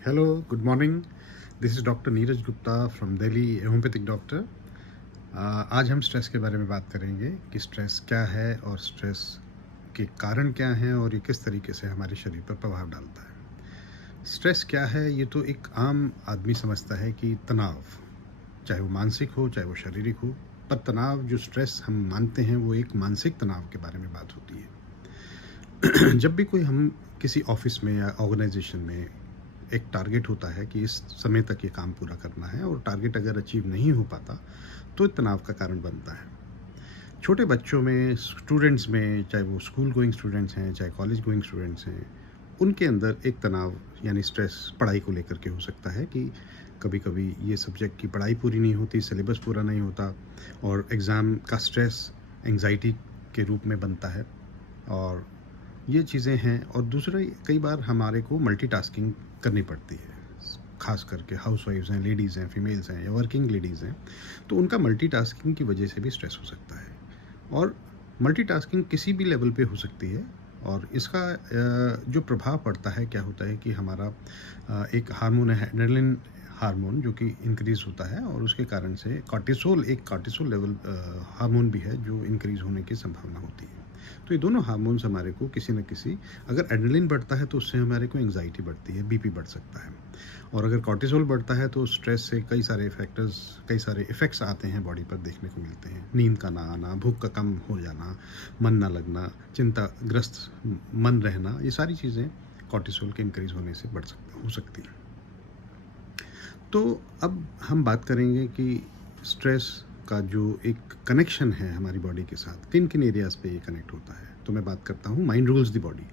Hello, good morning. This is doctor Neeraj Gupta from Delhi, homeopathic doctor. आज हम stress के बारे में बात करेंगे कि स्ट्रेस क्या है और स्ट्रेस के कारण क्या हैं और ये किस तरीके से हमारे शरीर पर प्रभाव डालता है। स्ट्रेस क्या है, ये तो एक आम आदमी समझता है कि तनाव, चाहे वो मानसिक हो चाहे वो शारीरिक हो, पर तनाव जो स्ट्रेस हम मानते हैं वो एक मानसिक तनाव के बारे में बात होती है। जब भी कोई हम किसी ऑफिस में या ऑर्गेनाइजेशन में एक टारगेट होता है कि इस समय तक ये काम पूरा करना है और टारगेट अगर अचीव नहीं हो पाता तो तनाव का कारण बनता है। छोटे बच्चों में, स्टूडेंट्स में, चाहे वो स्कूल गोइंग स्टूडेंट्स हैं चाहे कॉलेज गोइंग स्टूडेंट्स हैं, उनके अंदर एक तनाव यानी स्ट्रेस पढ़ाई को लेकर के हो सकता है कि कभी कभी ये सब्जेक्ट की पढ़ाई पूरी नहीं होती, सिलेबस पूरा नहीं होता और एग्ज़ाम का स्ट्रेस एंजाइटी के रूप में बनता है। और ये चीज़ें हैं। और दूसरा, कई बार हमारे को मल्टीटास्किंग करनी पड़ती है, ख़ास करके हाउसवाइफ्स हैं, लेडीज़ हैं, फीमेल्स हैं या वर्किंग लेडीज़ हैं, तो उनका मल्टीटास्किंग की वजह से भी स्ट्रेस हो सकता है। और मल्टीटास्किंग किसी भी लेवल पे हो सकती है। और इसका जो प्रभाव पड़ता है, क्या होता है कि हमारा एक हार्मोन है एड्रेनलिन हार्मोन, जो कि इंक्रीज़ होता है और उसके कारण से कॉर्टिसोल लेवल हार्मोन भी है जो इंक्रीज़ होने की संभावना होती है। तो ये दोनों हार्मोन्स हमारे को किसी न किसी, अगर एड्रेनलिन बढ़ता है तो उससे हमारे को एंग्जाइटी बढ़ती है, बीपी बढ़ सकता है। और अगर कॉर्टिसोल बढ़ता है तो स्ट्रेस से कई सारे इफ़ेक्ट्स आते हैं बॉडी पर, देखने को मिलते हैं। नींद का ना आना, भूख का कम हो जाना, मन ना लगना, चिंताग्रस्त मन रहना, ये सारी चीज़ें कॉर्टिसोल के इंक्रीज़ होने से हो सकती हैं। तो अब हम बात करेंगे कि स्ट्रेस का जो एक कनेक्शन है हमारी बॉडी के साथ, किन किन एरियाज़ पे ये कनेक्ट होता है। तो मैं बात करता हूँ माइंड रूल्स द बॉडी।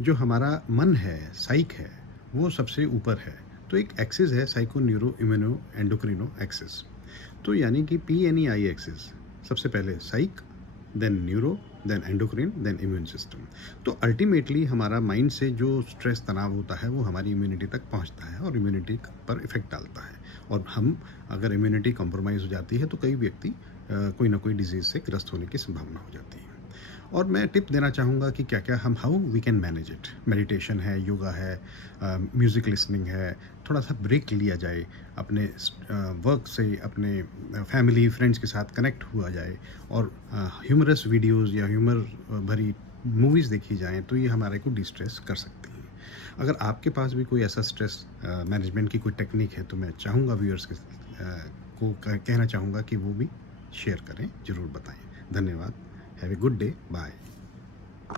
जो हमारा मन है, साइक है, वो सबसे ऊपर है। तो एक एक्सिस है, psycho neuro immuno endocrino axis. तो यानी कि PNEI एक्सिस, सबसे पहले psych, then neuro, then endocrine, then immune system. तो अल्टीमेटली हमारा माइंड से जो स्ट्रेस तनाव होता है वो हमारी इम्यूनिटी तक पहुंचता है और इम्यूनिटी पर इफेक्ट डालता है। और हम, अगर इम्यूनिटी कॉम्प्रोमाइज़ हो जाती है तो कई व्यक्ति कोई ना कोई डिजीज़ से ग्रस्त होने की संभावना हो जाती है। और मैं टिप देना चाहूँगा कि क्या क्या हम, how we can manage it. Meditation है, योगा है, म्यूज़िक लिसनिंग है, थोड़ा सा ब्रेक लिया जाए, अपने वर्क से, अपने फैमिली फ्रेंड्स के साथ कनेक्ट हुआ जाए और ह्यूमरस वीडियोज़ या ह्यूमर भरी मूवीज़ देखी जाएँ, तो ये हमारे को डिस्ट्रेस कर सकती हैं। अगर आपके पास भी कोई ऐसा स्ट्रेस मैनेजमेंट की कोई टेक्निक है तो मैं चाहूँगा व्यूअर्स को कहना चाहूँगा कि वो भी शेयर करें, ज़रूर बताएं। धन्यवाद। Have a good day. Bye.